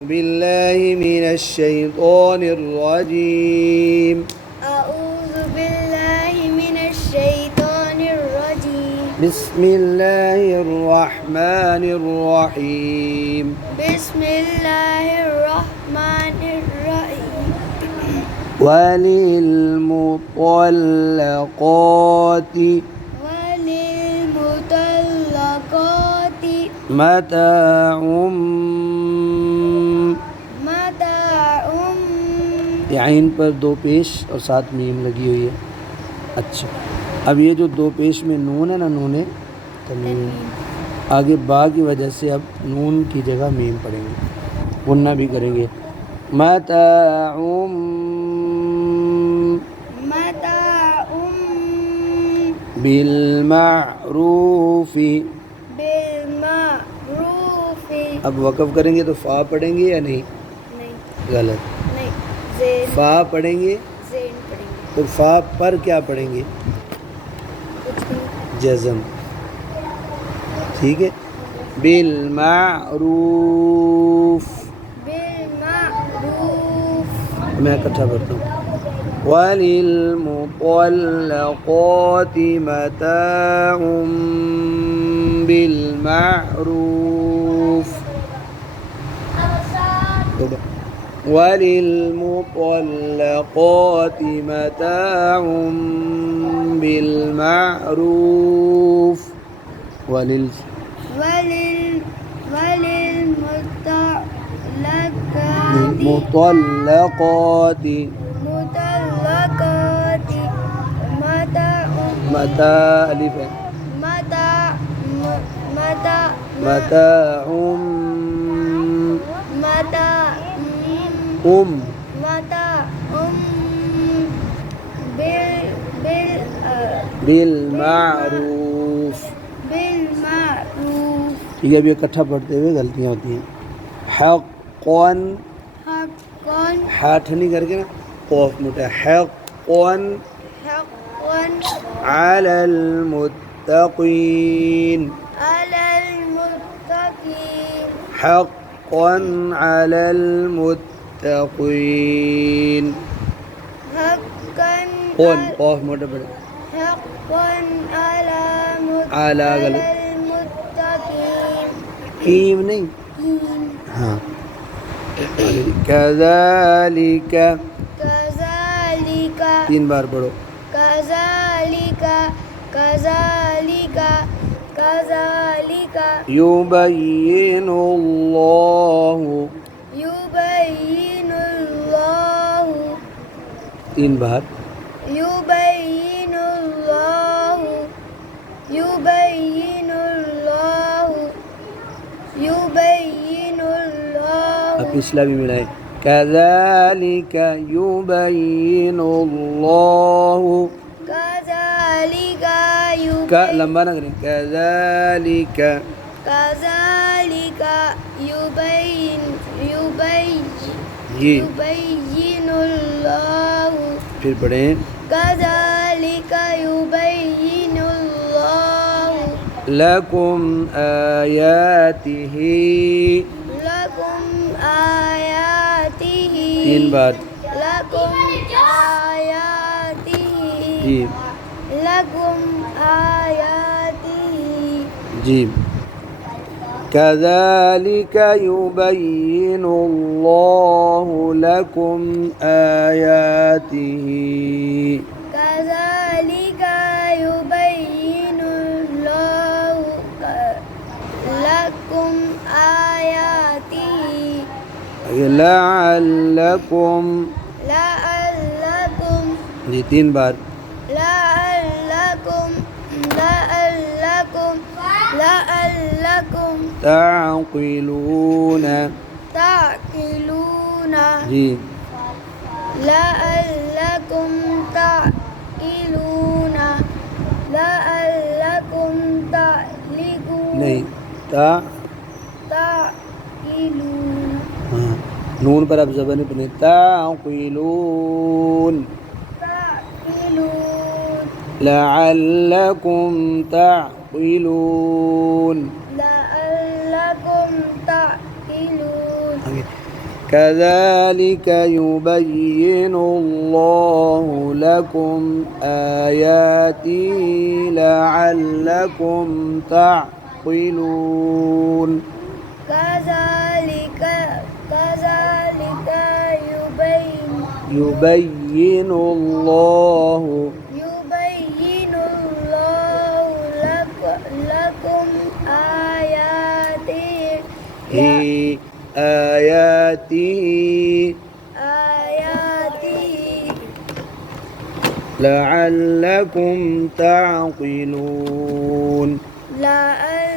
बिल्लाहि मिनश्शैतानिर्रजीम। अऊज़ु बिल्लाहि मिनश्शैतानिर्रजीम। बिस्मिल्लाहिर्रहमानिर्रहीम। बिस्मिल्लाहिर्रहमानिर्रहीम। वलिलमुतल्लक़ाति वलिलमुतल्लक़ाति मताउम। मताउम। आइन पर दो पेश और साथ मीम लगी हुई है। अच्छा, अब ये जो दो पेश में नून है ना, नून तन्वीन, आगे बा की वजह से अब नून की जगह मीम पढ़ेंगे, गुन्ना भी करेंगे। मताउम मताउम बिलमारूफी। बिलमारूफी। अब वक़फ़ करेंगे तो फ़ा पढ़ेंगे या नहीं? नहीं, गलत। नहीं, ज़ेन फ़ा पढ़ेंगे ज़ेन पढ़ेंगे। तो फ़ा पर क्या पढ़ेंगे? कुछ नहीं। जज़म। ठीक है। बिलमारूफ। बिलमारूफ। मैं इकट्ठा पढ़ता हूँ। वलिलमुतल्लक़ाति मताउम बिलमारूफ। वलिलमुतल्लक़ाति मताउम बिलमारूफ। मुतल्लक़ाति मुतल्लक़ाति मता अलिफ है। मताउम बिलमारूफ। ठीक है, अभी इकट्ठा पढ़ते हुए गलतियाँ होती हैं। हक़्क़न, हाथ नहीं करके ना, क़ाफ मोटा है। हक़्क़न अलल मुत्तक़ीन। हक़्क़न अलल मुत्तक़ीन। कौन क़ाफ मोटा पड़े। आला गलत। कीम नहीं, हाँ। कज़ालिका, तीन बार पढ़ो। युबय्यिनुल्लाहु, तीन बार। अब पिछला भी मिलाए। कज़ालिका युबय्यिनुल्लाहु। का लंबा ना करें। कज़ालिका युबय्यिनुल्लाहु। फिर पढ़ें। कज़ालिका युबय्यिनुल्लाहु लकुम आयातिही। लकुम आयातिही। तीन बार। लकुम आयातिही। जी लकुम आयातिही। जी। कज़ालिका युबय्यिनुल्लाहु लकुम आयातिही। कज़ालिका युबय्यिनुल्लाहु लकुम आयातिही। लअल्लकुम, जी तीन बार। ताक़िलून, जी। लअल्लकुम ताक़िलून। लअल्लकुम ताक़िलून। नहीं, ताक़िलून। हाँ, नून पर अब ज़बर नहीं बने। ताक़िलून। लअल्लकुम ताक़िलून। लअल्लकुम ताक़िलून। आगे كذلك يبين الله لكم آياته لعلكم تعقلون كذلك يبين الله لكم آياته آياته لعلكم تعقلون لعلكم